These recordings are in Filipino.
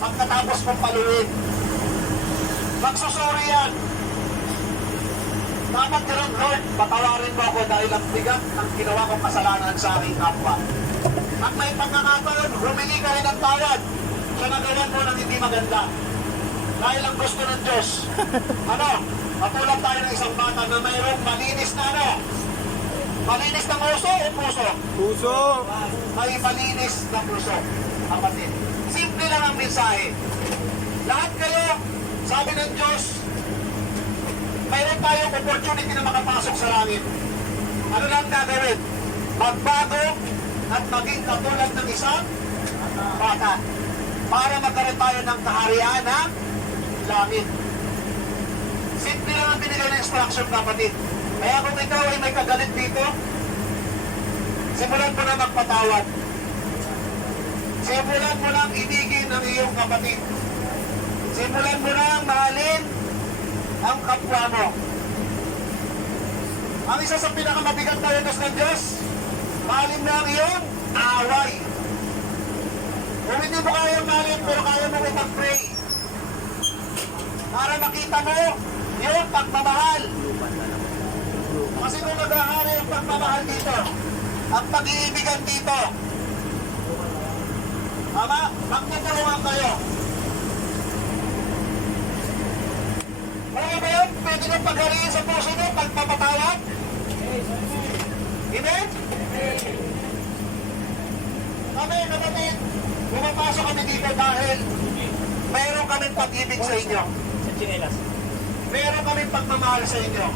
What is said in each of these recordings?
pagkatapos mong paluin. Magsusuri yan. Dapat ganun, Lord, patawarin mo ako dahil ang bigat ng ginawa kong kasalanan sa aking kapwa. At may pagkakataon, humingi ka rin ng tawad sa nagawan mo ng hindi maganda. Dahil ang gusto ng Diyos, matulad tayo ng isang bata na mayroong malinis na malinis na puso o puso? Puso! May malinis na puso, kapatid. Simple lang ang mensahe. Lahat kayo, sabi ng Diyos, mayroon tayong opportunity na makapasok sa langit. Ano lang gagawin? Magbago at maging katulad ng isang bata para magkaroon tayo ng kaharian ng langit. Simple lang ang binigay na instruction, kapatid. Kaya kung ikaw ay may kagalit dito, simulan mo na magpatawad. Simulan mo na ibigin ang iyong kapatid. Simulan mo na mahalin ang kapwa mo. Ang isa sa pinakamabigat na utos ng Diyos, mahalin mo ang iyong away. Kung hindi mo kaya mahalin, pero kaya mo ipag-pray para makita mo yung pagmamahal. Kasi kung nag-ahari ang pagmamahal dito, ang pag-iibigan dito, tama? Magtutulungan kayo. Kaya ba yun? Pwede nang paghariin sa puso mo, pagpapatawad? Amen? Kami, kapatid, pumapasok kami dito dahil mayroon kaming pag-ibig sa inyo. Mayroon kaming pagmamahal sa inyo.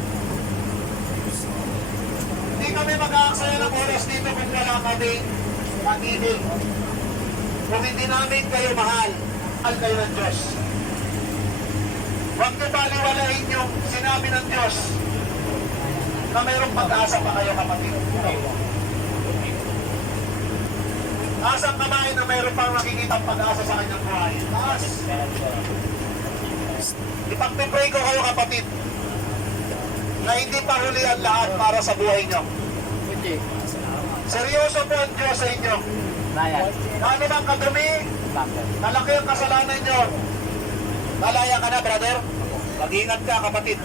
Hindi kami mag-aaksaya ng oras dito kung wala kami pag-ibig. Kung hindi namin kayo mahal, mahal kayo ng Diyos. Huwag niyo baliwalain yung sinabi ng Diyos na mayroong pag-asa pa kayo, kapatid. Taas ang kamay na mayroon pang makikita pag-asa sa kanyang buhay. Taas. Ipagpipray ko kayo, kapatid, na hindi pa huli ang lahat para sa buhay niyo. Seryoso po ang Diyos sa inyo. Ano bang kadumi? Malaki ang kasalanan niyo. Malaya ka na, brother. Mag-ingat ka, kapatid.